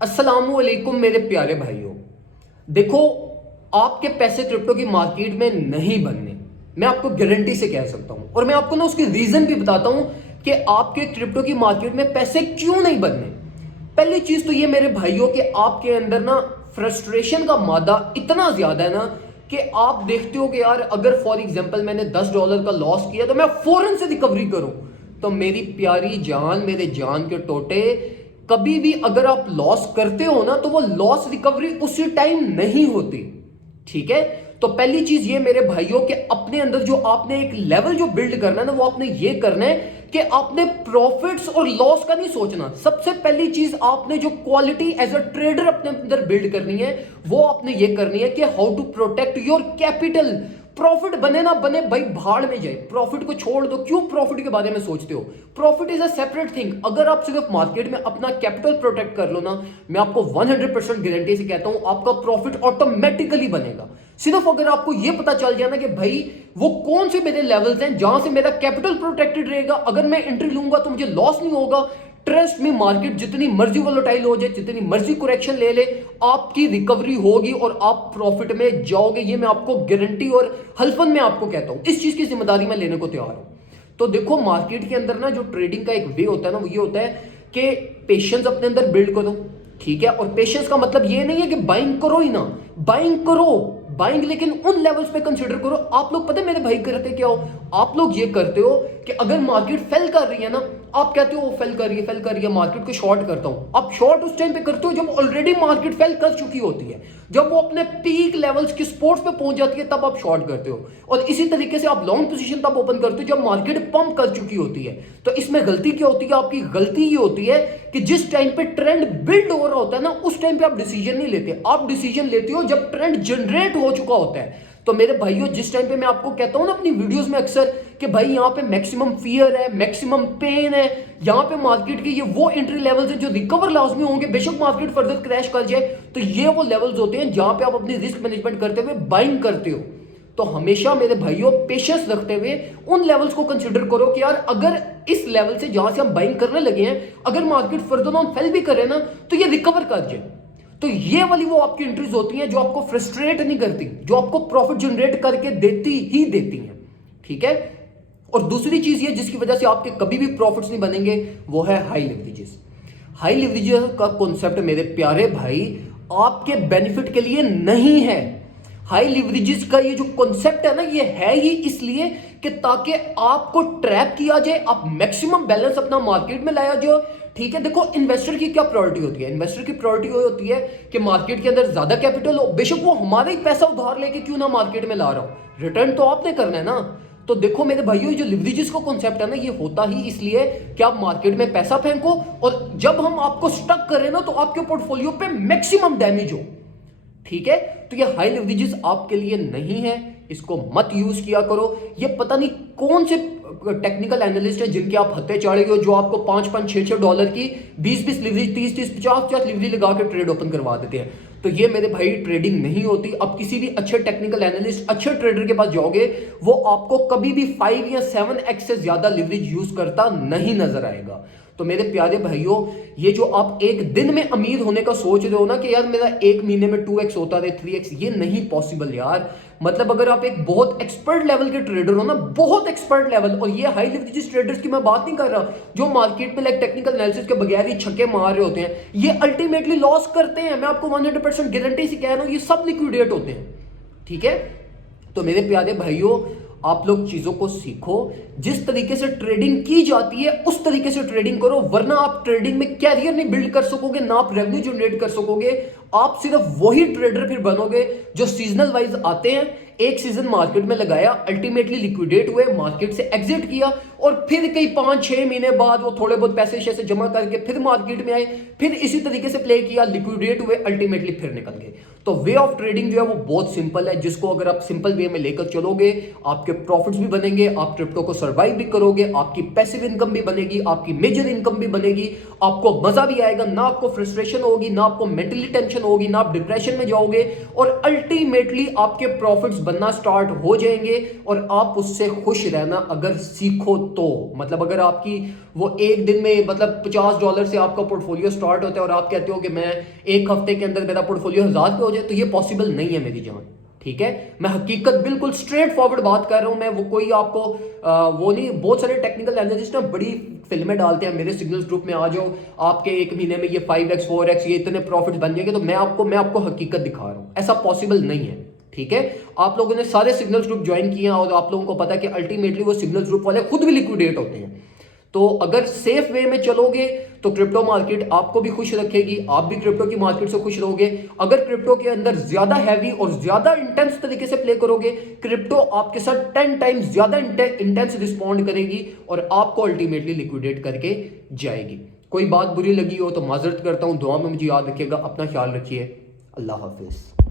अस्सलामुअलैकुम मेरे प्यारे भाइयों। देखो, आपके पैसे क्रिप्टो की मार्केट में नहीं बनने, मैं आपको गारंटी से कह सकता हूं। और मैं आपको ना उसकी रीजन भी बताता हूं कि आपके क्रिप्टो की मार्केट में पैसे क्यों नहीं बनने। पहली चीज तो ये मेरे भाइयों कि आपके अंदर ना फ्रस्ट्रेशन का मादा इतना ज्यादा है ना कि आप देखते हो कि यार अगर फॉर एग्जांपल मैंने $10 का लॉस किया तो मैं फौरन से रिकवरी करूं। तो मेरी प्यारी जान, मेरे जान के टोटे, कभी भी अगर आप लॉस करते हो ना तो वो लॉस रिकवरी उसी टाइम नहीं होती। ठीक है, तो पहली चीज ये मेरे भाइयों के अपने अंदर जो आपने एक लेवल जो बिल्ड करना है ना, वो आपने ये करना है कि आपने प्रॉफिट्स और लॉस का नहीं सोचना। सबसे पहली चीज आपने जो क्वालिटी एज अ ट्रेडर अपने अंदर बिल्ड करनी है वो आपने ये करनी है कि how to protect your capital. Profit बने ना बने भाई भाड़ में जाए, प्रॉफिट को छोड़ दो। क्यों प्रॉफिट के बारे में सोचते हो? Profit is a separate thing. अगर आप सिर्फ मार्केट में अपना कैपिटल प्रोटेक्ट कर लो ना, मैं आपको 100% गारंटी से कहता हूं आपका प्रॉफिट ऑटोमेटिकली बनेगा। सिर्फ अगर आपको यह पता चल जाए ना कि भाई वो कौन से मेरे लेवल्स हैं जहां से मेरा कैपिटल प्रोटेक्टेड रहेगा, अगर मैं एंट्री लूंगा तो मुझे लॉस नहीं होगा। ट्रस्ट में मार्केट जितनी मर्जी वोलेटाइल हो जाए, जितनी मर्जी करेक्शन ले ले, आपकी रिकवरी होगी और आप प्रॉफिट में जाओगे। ये मैं आपको गारंटी और हल्फन में आपको कहता हूं, इस चीज की जिम्मेदारी मैं लेने को तैयार हूं। तो देखो, मार्केट के अंदर ना जो ट्रेडिंग का एक वे होता है ना, वो ये होता है कि पेशेंस अपने अंदर बिल्ड करो। ठीक है, और पेशेंस का मतलब ये नहीं है कि बाइंग करो ही ना, बाइंग करो, बाइंग लेकिन उन लेवल्स पे कंसीडर करो। आप लोग पता है मेरे भाई करते क्या हो? आप लोग ये करते हो कि अगर मार्केट फेल कर रही है ना, आप कहते हो वो फेल कर रही है, फेल कर रही है, मार्केट को शॉर्ट करता हूं। आप शॉर्ट उस टाइम पे करते हो जब ऑलरेडी मार्केट फेल कर चुकी होती है, जब वो अपने पीक लेवल्स की स्पोर्ट्स पे पहुंच जाती है, तब आप शॉर्ट करते हो। और इसी तरीके से आप लॉन्ग पोजीशन तब ओपन करते हो जब मार्केट पंप कर चुकी होती है। तो इसमें गलती क्या होती है? आपकी गलती ये होती है कि जिस टाइम पे ट्रेंड बिल्ड हो रहा होता है ना, उस टाइम पे आप डिसीजन नहीं लेते। आप डिसीजन लेते हो जब ट्रेंड जनरेट हो चुका होता है। तो मेरे भाइयों, जिस टाइम पे मैं आपको कहता हूं ना अपनी वीडियोस में अक्सर कि भाई यहां पे मैक्सिमम फियर है, मैक्सिमम पेन है, यहां पे मार्केट के ये वो एंट्री लेवल्स हैं जो रिकवर लाजमी होंगे, बेशक मार्केट फर्दर क्रैश कर जाए। तो ये वो लेवल्स होते हैं जहां पे आप अपनी रिस्क मैनेजमेंट करते हुए बाइंग करते हो। तो हमेशा मेरे भाइयों पेशेंस रखते हुए उन लेवल्स को कंसीडर करो कि यार अगर इस लेवल से जहां से हम बाइंग करने लगे हैं, अगर मार्केट फर्दर ऑन फेल भी करे ना, तो ये रिकवर कर जाए। तो ये वाली वो आपकी एंट्रीज होती हैं जो आपको फ्रस्ट्रेट नहीं करती, जो आपको प्रॉफिट जनरेट करके देती ही देती हैं। ठीक है, और दूसरी चीज ये जिसकी वजह से आपके कभी भी प्रॉफिट्स नहीं बनेंगे, वो है हाई लिवरेजेस। हाई लिवरेजेस का कॉन्सेप्ट मेरे प्यारे भाई आपके बेनिफिट के लिए नहीं है। हाई लिवरेजेस का ये जो कॉन्सेप्ट है ना, ये है ही इसलिए कि ताकि आपको ट्रैप किया जाए, आप मैक्सिमम बैलेंस अपना मार्केट में लाया जाए। ठीक है, देखो इन्वेस्टर की क्या प्रायोरिटी होती है? इन्वेस्टर की प्रायोरिटी होती है कि मार्केट के अंदर ज्यादा कैपिटल हो, बेशक वो हमारा ही पैसा उधार लेके क्यों ना मार्केट में ला रहा हो, रिटर्न तो आपने करना है ना। तो देखो मेरे भाइयों, जो लिवरेजेस का कॉन्सेप्ट है ना, ये होता ही इसलिए कि आप मार्केट में पैसा फेंको और जब हम आपको स्टक करें ना, तो आपके पोर्टफोलियो पे मैक्सिमम डैमेज हो। ठीक है, तो ये हाई लिवरेजेस आपके लिए नहीं है, इसको मत यूज किया करो। ये पता नहीं कौन से टेक्निकल एनालिस्ट हैं जिनके आप हत्ते चाड़े हो, जो आपको $5-6 की 20-20 लिवरेज, 30-30, 50-50 लिवरेज लगा के ट्रेड ओपन करवा देते हैं। तो ये मेरे भाई ट्रेडिंग नहीं होती। अब किसी भी अच्छे टेक्निकल एनालिस्ट, अच्छे ट्रेडर के पास जाओगे, वो आपको कभी भी 5 या 7x से ज्यादा लिवरेज यूज करता नहीं नजर आएगा। तो मेरे प्यारे भाइयों, ये जो आप एक दिन में अमीर होने का सोच रहे हो ना कि यार मेरा एक महीने में 2x होता रहे, 3x, ये नहीं पॉसिबल यार। मतलब अगर आप एक बहुत एक्सपर्ट लेवल के ट्रेडर हो ना, बहुत एक्सपर्ट लेवल, और ये हाई लिवरेज ट्रेडर्स की मैं बात नहीं कर रहा जो मार्केट में लाइक टेक्निकल एनालिसिस के बगैर ही छक्के मार रहे होते हैं, ये अल्टीमेटली लॉस करते हैं। मैं आपको 100% गारंटी से कह रहा हूं, ये सब लिक्विडेट होते हैं। ठीक है, तो मेरे प्यारे भाइयों, आप लोग चीजों को सीखो। जिस तरीके से ट्रेडिंग की जाती है उस तरीके से ट्रेडिंग करो, वरना आप ट्रेडिंग में कैरियर नहीं बिल्ड कर सकोगे, ना आप रेवेन्यू जनरेट कर सकोगे। आप सिर्फ वही ट्रेडर फिर बनोगे जो सीजनल वाइज आते हैं, एक सीजन मार्केट में लगाया, अल्टीमेटली लिक्विडेट हुए, मार्केट से एग्जिट किया, और फिर कई 5-6 महीने बाद वो थोड़े बहुत पैसे शैसे जमा करके फिर मार्केट में आए, फिर इसी तरीके से प्ले किया, लिक्विडेट हुए, अल्टीमेटली फिर निकल गए। तो वे ऑफ ट्रेडिंग जो है वो बहुत सिंपल है, जिसको अगर आप सिंपल वे में लेकर चलोगे, आपके प्रॉफिट्स भी बनेंगे, आप क्रिप्टो को सर्वाइव भी करोगे, आपकी पैसिव इनकम भी बनेगी, आपकी मेजर इनकम भी बनेगी, आपको मजा भी आएगा, ना आपको फ्रस्ट्रेशन होगी, ना आपको मेंटली टेंशन टेंशन होगी, ना आप डिप्रेशन में जाओगे, और अल्टीमेटली आपके प्रॉफिट्स बनना स्टार्ट हो जाएंगे और आप उससे खुश रहना अगर सीखो तो। मतलब अगर आपकी वो एक दिन में मतलब $50 से आपका पोर्टफोलियो स्टार्ट होता है और आप कहते हो कि मैं एक हफ्ते के अंदर मेरा पोर्टफोलियो 1000 पे हो जाए, तो ये पॉसिबल नहीं है मेरी जान। ठीक है, मैं हकीकत बिल्कुल स्ट्रेट फॉरवर्ड बात कर रहा हूं। मैं वो कोई आपको वो नहीं, बहुत सारे टेक्निकल एनालिस्ट ना बड़ी फिल्में डालते हैं, मेरे सिग्नल्स ग्रुप में आ जाओ, आपके एक महीने में ये 5x 4x ये इतने प्रॉफिट बन जाएंगे, तो मैं आपको हकीकत दिखा रहा हूं, ऐसा पॉसिबल नहीं है। ठीक है, आप लोगों ने सारे सिग्नल्स ग्रुप ज्वाइन किए और आप लोगों को पता है कि अल्टीमेटली वो सिग्नल्स ग्रुप वाले खुद भी लिक्विडेट होते हैं। तो अगर सेफ वे में चलोगे तो क्रिप्टो मार्केट आपको भी खुश रखेगी, आप भी क्रिप्टो की मार्केट से खुश रहोगे। अगर क्रिप्टो के अंदर ज्यादा हैवी और ज्यादा इंटेंस तरीके से प्ले करोगे, क्रिप्टो आपके साथ 10 टाइम्स ज्यादा इंटेंस रिस्पॉन्ड करेगी और आपको अल्टीमेटली लिक्विडेट करके जाएगी। कोई बात बुरी लगी हो तो माजरत करता हूं, दुआ में मुझे याद रखिएगा, अपना ख्याल रखिए, अल्लाह हाफिज।